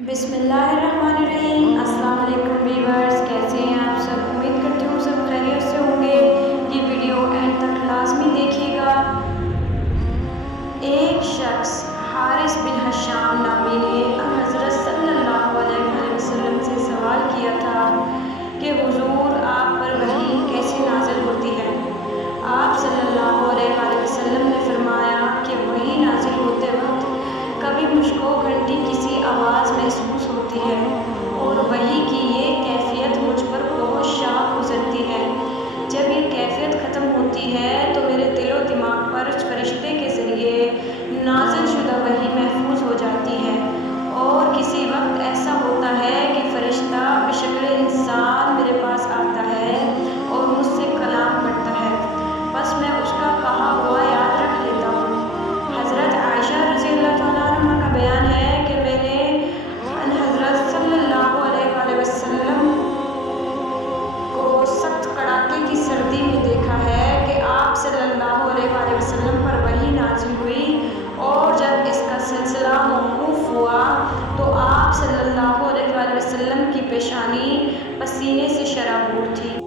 बिस्मिल्लाहिर्रहमानिर्रहीम। अस्सलाम वालेकुम व्यूअर्स, कैसे हैं आप सब? उम्मीद करती हूँ सब खैरियत से होंगे। ये वीडियो एंड तक लाजमी देखिएगा। एक शख्स हारिस बिन हशाम नामी ने हज़रत सल्लल्लाहु अलैहि वसल्लम से सवाल किया था कि हुजूर, आप पर वही कैसे नाज़िल होती है? आप सल्लल्लाहु अलैहि वसल्लम ने फरमाया कि वही नाज़िल होते वक्त कभी मुझको घंटी किसी आवाज़ महसूस होती है और वही की ये कैफियत मुझ पर बहुत शाख गुजरती है। जब ये कैफियत ख़त्म होती है तो मेरे दिलो दिमाग पर फरिश्ते के ज़रिए नाज़िल शुदा वही महफूज हो जाती है। और किसी वक्त ऐसा होता है कि फ़रिश्ता बशक्ल इंसान मेरे पास आता है और मुझसे कलाम पढ़ता है, बस मैं उसका कहा हुआ याद रख लेता हूँ। हज़रत आयशा रज़ियल्लाहु तआला अन्हा का बयान है कि मैंने हज़रत सल्लल्लाहु अलैहि वसल्लम को सख्त कड़ाके की सर्दी में देखा है कि आप सल्लल्लाहु अलैहि वसल्लम पर वही नाज़िल हुई और जब इसका सिलसिला मौकूफ़ हुआ तो आप सल्लल्लाहु अलैहि वसल्लम की पेशानी पसीने से शराबूर थी।